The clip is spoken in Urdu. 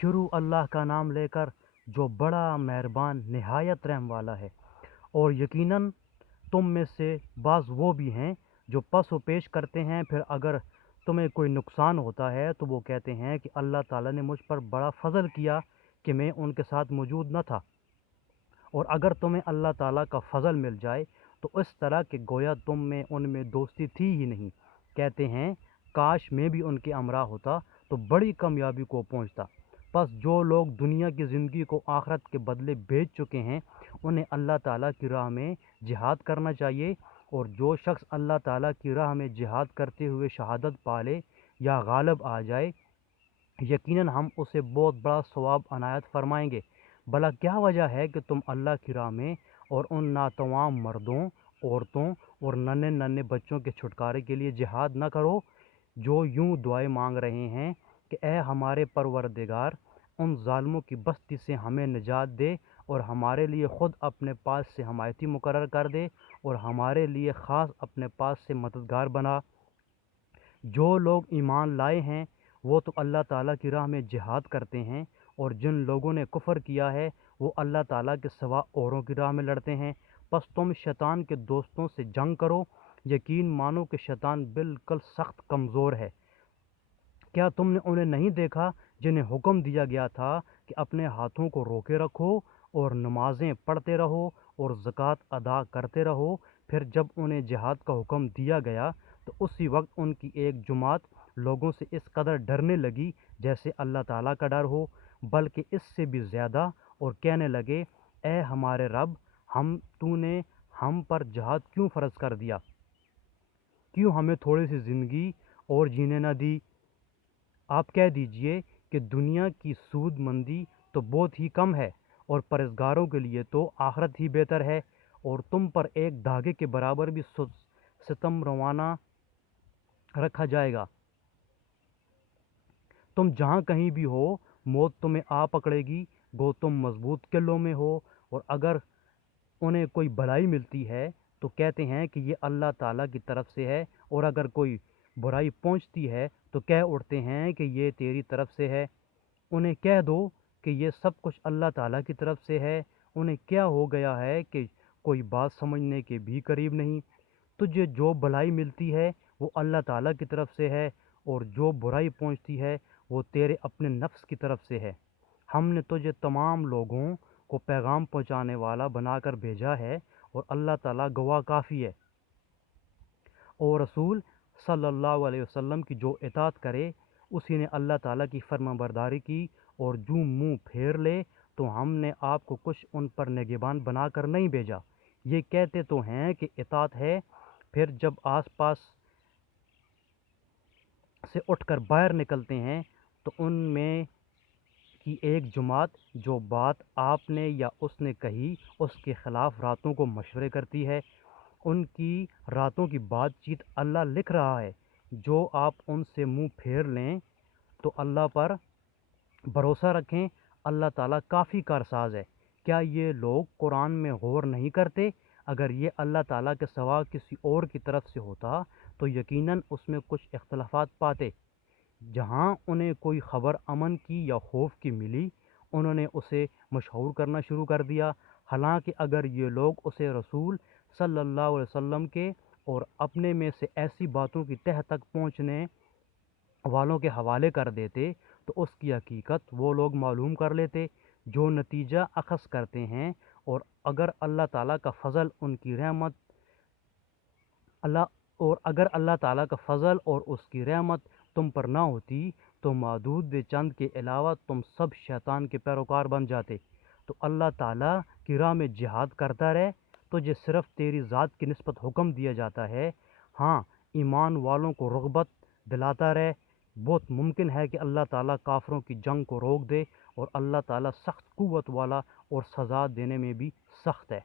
شروع اللہ کا نام لے کر جو بڑا مہربان نہایت رحم والا ہے۔ اور یقیناً تم میں سے بعض وہ بھی ہیں جو پس و پیش کرتے ہیں، پھر اگر تمہیں کوئی نقصان ہوتا ہے تو وہ کہتے ہیں کہ اللہ تعالیٰ نے مجھ پر بڑا فضل کیا کہ میں ان کے ساتھ موجود نہ تھا۔ اور اگر تمہیں اللہ تعالیٰ کا فضل مل جائے تو اس طرح کہ گویا تم میں ان میں دوستی تھی ہی نہیں، کہتے ہیں کاش میں بھی ان کے ہمراہ ہوتا تو بڑی کامیابی کو پہنچتا۔ بس جو لوگ دنیا کی زندگی کو آخرت کے بدلے بیچ چکے ہیں انہیں اللہ تعالیٰ کی راہ میں جہاد کرنا چاہیے، اور جو شخص اللہ تعالیٰ کی راہ میں جہاد کرتے ہوئے شہادت پالے یا غالب آ جائے یقیناً ہم اسے بہت بڑا ثواب عنایت فرمائیں گے۔ بھلا کیا وجہ ہے کہ تم اللہ کی راہ میں اور ان ناتواں مردوں، عورتوں اور ننھے ننھے بچوں کے چھٹکارے کے لیے جہاد نہ کرو، جو یوں دعائیں مانگ رہے ہیں کہ اے ہمارے پروردگار، ان ظالموں کی بستی سے ہمیں نجات دے اور ہمارے لیے خود اپنے پاس سے حمایتی مقرر کر دے اور ہمارے لیے خاص اپنے پاس سے مددگار بنا۔ جو لوگ ایمان لائے ہیں وہ تو اللہ تعالیٰ کی راہ میں جہاد کرتے ہیں، اور جن لوگوں نے کفر کیا ہے وہ اللہ تعالیٰ کے سوا اوروں کی راہ میں لڑتے ہیں۔ پس تم شیطان کے دوستوں سے جنگ کرو، یقین مانو کہ شیطان بالکل سخت کمزور ہے۔ کیا تم نے انہیں نہیں دیکھا جنہیں حکم دیا گیا تھا کہ اپنے ہاتھوں کو روکے رکھو اور نمازیں پڑھتے رہو اور زکوٰۃ ادا کرتے رہو؟ پھر جب انہیں جہاد کا حکم دیا گیا تو اسی وقت ان کی ایک جماعت لوگوں سے اس قدر ڈرنے لگی جیسے اللہ تعالیٰ کا ڈر ہو، بلکہ اس سے بھی زیادہ، اور کہنے لگے اے ہمارے رب، تو نے ہم پر جہاد کیوں فرض کر دیا؟ کیوں ہمیں تھوڑی سی زندگی اور جینے نہ دی؟ آپ کہہ دیجئے کہ دنیا کی سود مندی تو بہت ہی کم ہے اور پرہیزگاروں کے لیے تو آخرت ہی بہتر ہے، اور تم پر ایک دھاگے کے برابر بھی ستم روانہ رکھا جائے گا۔ تم جہاں کہیں بھی ہو موت تمہیں آ پکڑے گی، گو تم مضبوط قلعوں میں ہو، اور اگر انہیں کوئی بھلائی ملتی ہے تو کہتے ہیں کہ یہ اللہ تعالیٰ کی طرف سے ہے، اور اگر کوئی برائی پہنچتی ہے تو کہہ اٹھتے ہیں کہ یہ تیری طرف سے ہے۔ انہیں کہہ دو کہ یہ سب کچھ اللہ تعالیٰ کی طرف سے ہے۔ انہیں کیا ہو گیا ہے کہ کوئی بات سمجھنے کے بھی قریب نہیں؟ تجھے جو بھلائی ملتی ہے وہ اللہ تعالیٰ کی طرف سے ہے، اور جو برائی پہنچتی ہے وہ تیرے اپنے نفس کی طرف سے ہے۔ ہم نے تجھے تمام لوگوں کو پیغام پہنچانے والا بنا کر بھیجا ہے، اور اللہ تعالیٰ گواہ کافی ہے۔ اور رسول صلی اللہ علیہ وسلم کی جو اطاعت کرے اسی نے اللہ تعالیٰ کی فرما برداری کی، اور جو منہ پھیر لے تو ہم نے آپ کو کچھ ان پر نگہبان بنا کر نہیں بھیجا۔ یہ کہتے تو ہیں کہ اطاعت ہے، پھر جب آس پاس سے اٹھ کر باہر نکلتے ہیں تو ان میں کی ایک جماعت جو بات آپ نے یا اس نے کہی اس کے خلاف راتوں کو مشورے کرتی ہے۔ ان کی راتوں کی بات چیت اللہ لکھ رہا ہے۔ جو آپ ان سے منہ پھیر لیں تو اللہ پر بھروسہ رکھیں، اللہ تعالیٰ کافی کارساز ہے۔ کیا یہ لوگ قرآن میں غور نہیں کرتے؟ اگر یہ اللہ تعالیٰ کے سوا کسی اور کی طرف سے ہوتا تو یقیناً اس میں کچھ اختلافات پاتے۔ جہاں انہیں کوئی خبر امن کی یا خوف کی ملی انہوں نے اسے مشہور کرنا شروع کر دیا، حالانکہ اگر یہ لوگ اسے رسول صلی اللہ علیہ وسلم کے اور اپنے میں سے ایسی باتوں کی تہ تک پہنچنے والوں کے حوالے کر دیتے تو اس کی حقیقت وہ لوگ معلوم کر لیتے جو نتیجہ اخذ کرتے ہیں۔ اور اگر اللہ تعالیٰ کا فضل ان کی رحمت اگر اللہ تعالیٰ کا فضل اور اس کی رحمت تم پر نہ ہوتی تو معدود چند کے علاوہ تم سب شیطان کے پیروکار بن جاتے۔ تو اللہ تعالیٰ کی راہ میں جہاد کرتا رہے، تجھے صرف تیری ذات کی نسبت حکم دیا جاتا ہے۔ ہاں، ایمان والوں کو رغبت دلاتا رہے۔ بہت ممکن ہے کہ اللہ تعالیٰ کافروں کی جنگ کو روک دے، اور اللہ تعالیٰ سخت قوت والا اور سزا دینے میں بھی سخت ہے۔